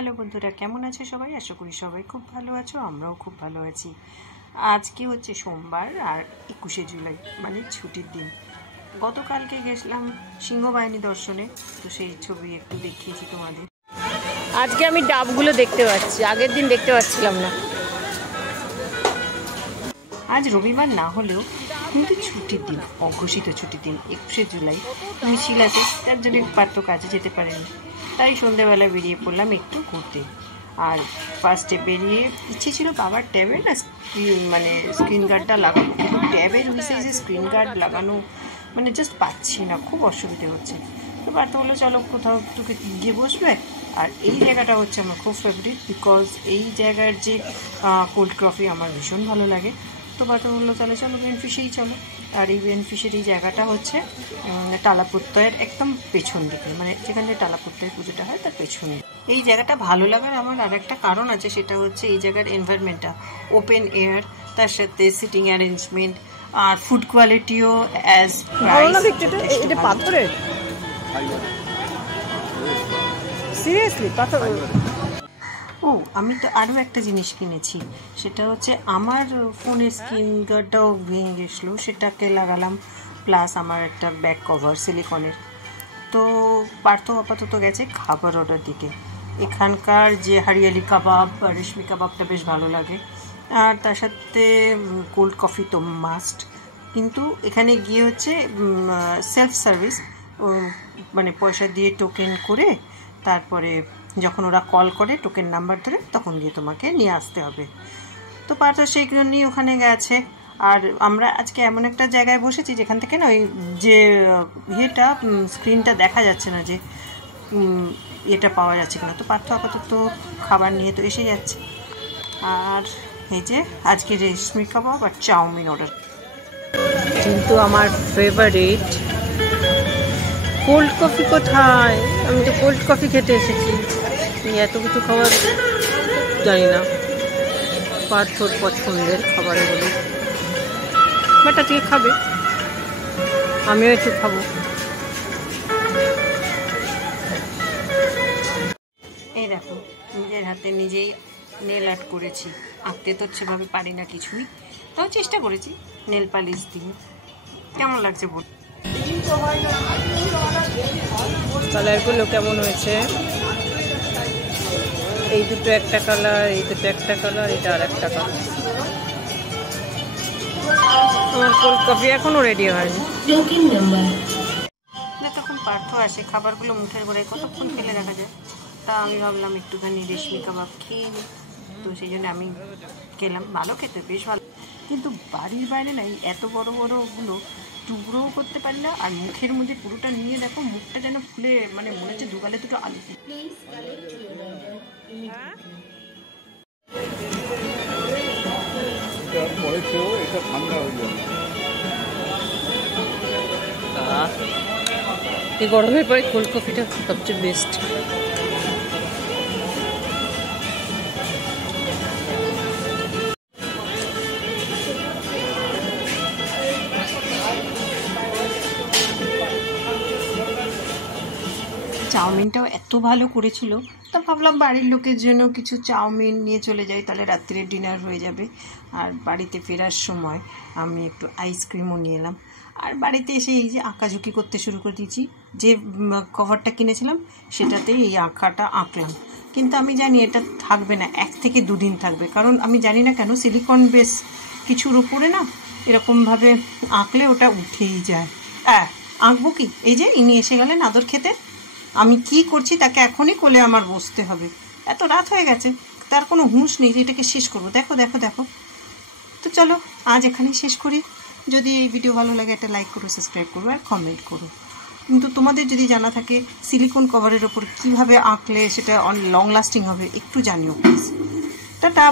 Hello বন্ধুরা, কেমন আছো সবাই? আশা করি সবাই খুব ভালো আছো, আমরাও খুব ভালো আছি। আজকে হচ্ছে সোমবার আর 21শে জুলাই, মানে ছুটির দিন। গতকালকে গেছিলাম সিংহবাহিনী দর্শনে, তো সেই ছবি একটু দেখিয়েছি তোমাদের। আজকে আমি ডাবগুলো দেখতে পাচ্ছি, আগের দিন দেখতে পাচ্ছিলাম না। আজ রবিবার না হলেও কিন্তু ছুটির দিন, অঘোষিত ছুটির দিন, 21শে জুলাই মিছিল আছে, তার জন্য পার্থ কাজে যেতে পারেনি। তাই সন্ধ্যেবেলা বেরিয়ে পড়লাম একটু ঘুরতে। আর ফার্স্টে বেরিয়ে ইচ্ছে ছিল বাবার ট্যাবের না মানে স্ক্রিন গার্ডটা লাগানো, কিন্তু ট্যাবের ওই সাইজে স্ক্রিন গার্ড লাগানো মানে জাস্ট পাচ্ছি না, খুব অসুবিধে হচ্ছে। তো পার্থ বললো চলো কোথাও তোকে গিয়ে বসবে। আর এই জায়গাটা হচ্ছে আমার খুব ফেভারিট, বিকজ এই জায়গার যে কোল্ড কফি আমার ভীষণ ভালো লাগে। তো পার্থ বললো তাহলে চলো বেনফিশেই চলো। আর এই বেনফিশের এই জায়গাটা হচ্ছে টালা প্রত্যয়ের একদম পেছন দিকে, মানে যেখান থেকে টালা প্রত্যয়ের পুজোটা হয় তার পেছনে। এই জায়গাটা ভালো লাগার আমার আর একটা কারণ আছে, সেটা হচ্ছে এই জায়গার এনভায়রনমেন্টটা ওপেন এয়ার, তার সাথে সিটিং অ্যারেঞ্জমেন্ট আর ফুড কোয়ালিটিও অ্যাজ এটা পাথরের, সিরিয়াসলি পাথর। ও, আমি তো আরও একটা জিনিস কিনেছি, সেটা হচ্ছে আমার ফোনের স্ক্রিন গার্ডটাও ভেঙে গেছিলো, সেটাকে লাগালাম। প্লাস আমার একটা ব্যাক কভার সিলিকনের। তো পার্থ আপাতত গেছে খাবার অর্ডার দিতে। এখানকার যে হরিয়ালি কাবাব বা রেশমি কাবাবটা বেশ ভালো লাগে, আর তার সাথে কোল্ড কফি তো মাস্ট। কিন্তু এখানে গিয়ে হচ্ছে সেলফ সার্ভিস, মানে পয়সা দিয়ে টোকেন করে তারপরে যখন ওরা কল করে টোকেন নাম্বার ধরে তখন গিয়ে তোমাকে নিয়ে আসতে হবে। তো পার্থ সেইগুলো নিয়ে ওখানে গেছে। আর আমরা আজকে এমন একটা জায়গায় বসেছি যেখান থেকে না ওই যে ইয়েটা স্ক্রিনটা দেখা যাচ্ছে না, যে এটা পাওয়া যাচ্ছে কিনা। তো পার্থ আপাতত খাবার নিয়ে তো এসে যাচ্ছে। আর এই যে আজকে রেশমি কাবাব আর চাউমিন অর্ডার। কিন্তু আমার ফেভারিট কোল্ড কফি কোথায়? আমি তো কোল্ড কফি খেতে এসেছি, এত কিছু খাবার জানি না। পার্থর পছন্দের খাবার এগুলো, বাট আজকে খাবে, আমিও একটু খাবো। এই দেখো, নিজের হাতে নিজেই নেল আর্ট করেছি। আঁকতে তো সেভাবে পারি না কিছুই, তাও চেষ্টা করেছি নেল পালিশ দিয়ে। কেমন লাগছে বল? কালারগুলো কেমন হয়েছে? এই দুটো একটা কালার, এই দুটো একটা কালার, এটা আর একটা কালার। আমার কোল্ড কফি এখনো রেডি হয়নি। যতক্ষণ পার্থ আসে খাবারগুলো মুখের ঘরে কতক্ষণ ফেলে রাখা যায়। তা আমি ভাবলাম একটুখানি রেশমি কাবাব খেয়ে নিই, তো সেই জন্য আমি খেলাম। ভালো খেতে, বেশ ভালো, কিন্তু বাড়ির বাইরে নাই এত বড় বড়গুলো টুকরোও করতে পারি না। আর মুখের মধ্যে পুরোটা নিয়ে দেখো, মুখটা যেন ফুলে, মানে মনে হচ্ছে দুগালে দুটো আলু। এই গরমের পরে কোল্ড কফিটা সবচেয়ে বেস্ট। চাউমিনটাও এত ভালো করেছিল, তা ভাবলাম বাড়ির লোকের জন্য কিছু চাউমিন নিয়ে চলে যাই, তাহলে রাত্রে ডিনার হয়ে যাবে। আর বাড়িতে ফেরার সময় আমি একটু আইসক্রিমও নিয়ে এলাম। আর বাড়িতে এসে এই যে আঁকাঝুঁকি করতে শুরু করে দিয়েছি। যে কভারটা কিনেছিলাম সেটাতেই এই আঁকাটা আঁকলাম, কিন্তু আমি জানি এটা থাকবে না, 1 থেকে 2 দিন থাকবে। কারণ আমি জানি না কেন সিলিকন বেস কিছুর উপরে না এরকমভাবে আঁকলে ওটা উঠেই যায়। আঁকবো কি? এই যে ইনি এসে গেলেন আদর খেতে। আমি কি করছি তাকে এখনই কোলে আমার বসতে হবে। এত রাত হয়ে গেছে, তার কোনো হুঁশ নেই যে এটাকে শেষ করবো। দেখো দেখো দেখো। তো চলো আজ এখানেই শেষ করি। যদি এই ভিডিও ভালো লাগে একটা লাইক করো, সাবস্ক্রাইব করো আর কমেন্ট করো। কিন্তু তোমাদের যদি জানা থাকে সিলিকন কভারের ওপর কীভাবে আঁকলে সেটা লং লাস্টিং হবে, একটু জানিও প্লিজ। টাটা।